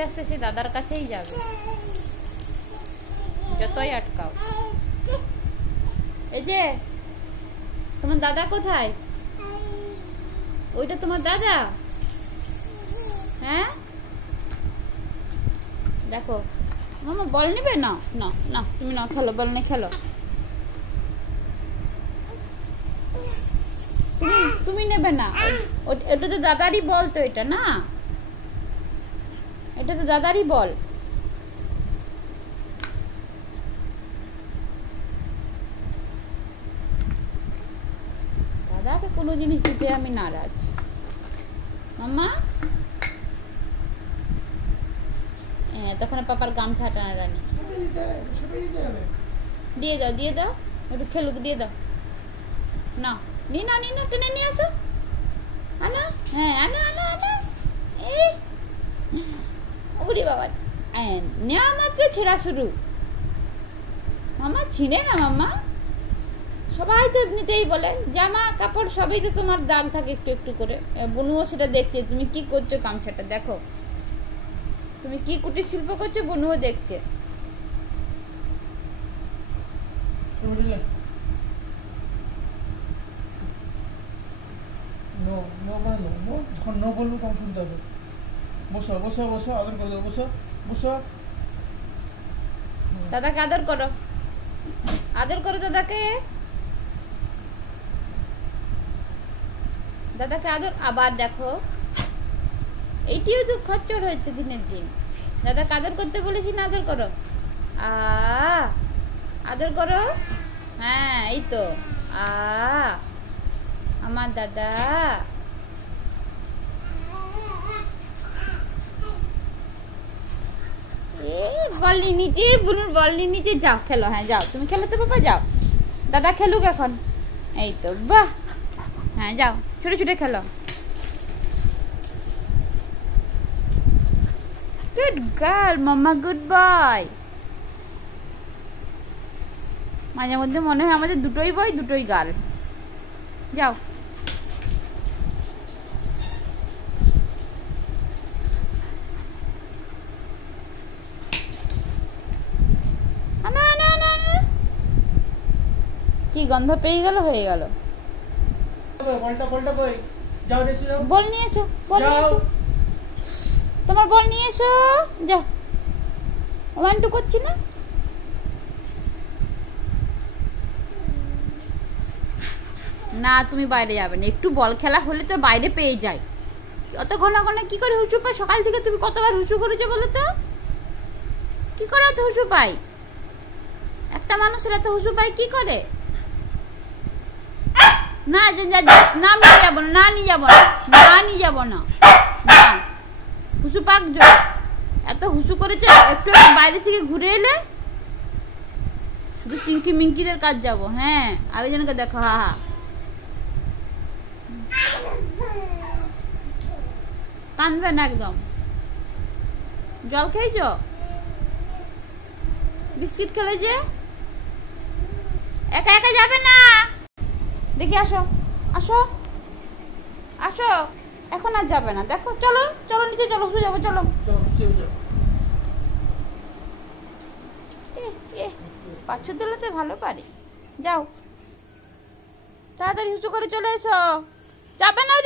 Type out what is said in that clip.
আস্তে আস্তে সে দাদার কাছেই যাবে, যতই আটকাও। এই যে তোমার দাদা কোথায়? ওইটা তোমার দাদা? হ্যাঁ দেখো মামা বল নেবে না, না না তুমি না খেলো, বল নিয়ে খেলো। তুমি নেবে না, এটা তো দাদারই বল, তো এটা না, এটা তো দাদারই বল। দাদাকে কোনো জিনিস দিতে আমি নারাজ। মাম্মা তখন পাপার গামছা টানা রানি দিয়ে দাও, দিয়ে দাও, একটু খেলুক, দিয়ে দাও না, নি না, নি না, টেনে নিয়ে আসো, আনো, হ্যাঁ আনো আনো আনো। এই ওরে বাবা, নেওয়া মাত্র ছেঁড়া শুরু। মামা ছিঁড়ে না মাম্মা, সবাই তো নিতেই বলে, জামা কাপড় সবই তো তোমার দাগ থাকে একটু একটু করে। বনুও সেটা দেখছে তুমি কি করছো, গামছাটা দেখো তুমি কি কুটির শিল্প করছো, বনুও দেখছে। দাদাকে আদর করো, আদর করো দাদাকে, দাদাকে আদর। আবার দেখো এইটিও তো খচ্চর হয়েছে দিনের দিন। দাদাকে আদর করতে বলেছি না, আদর করো, আদর করো, হ্যাঁ এই তো আমার দাদা। বল নিয়ে নিচে, বুনুর বল নিয়ে নিচে যাও, খেলো, হ্যাঁ যাও তুমি খেলো তো বাবা, যাও দাদা খেলুক এখন। এই তো বাহ, হ্যাঁ যাও ছুটে ছুটে খেলো। গুড গার্ল মাম্মা, গুড বয়। মাঝে মধ্যে মনে হয় আমাদের দুটোই বয় দুটোই গার্ল। যাও কি গন্ধ পেয়ে গেল, হয়ে গেল। বল নিয়ে এসো, বল নিয়ে এসো, তোমার বল নিয়ে এসো, যাও। ওয়ান টু করছি না, না তুমি বাইরে যাবে না, একটু বল খেলা হলে তো বাইরে পেয়ে যায়। অত ঘন ঘন কি করে হুসু পাই? সকাল থেকে তুমি কতবার হুসু করেছো বলো তো? কি করে এত হুসু পাই? একটা মানুষের এত হুসু পাই কি করে? না না নিয়ে যাবো না, নিয়ে যাবো না, না নিয়ে যাবো না, না হুসু পাক জোর। এত হুসু করেছে, একটু বাইরে থেকে ঘুরে এলে শুধু চিঙ্কি মিঙ্কিদের কাজ যাবো। হ্যাঁ আরেকজনকে দেখো, হা হা কানবে না একদম। জল খেয়েছ, বিস্কিট খেলে যে, একা একা যাবে না, দেখি আসো আসো আসো, এখন আর যাবে না, দেখো চলো চলো নিচে চলো, শুয়ে যাবো, চলো পাঁচশো তোলাতে ভালো পারি। যাও তাড়াতাড়ি হুসু করে চলে এসো, যাবে না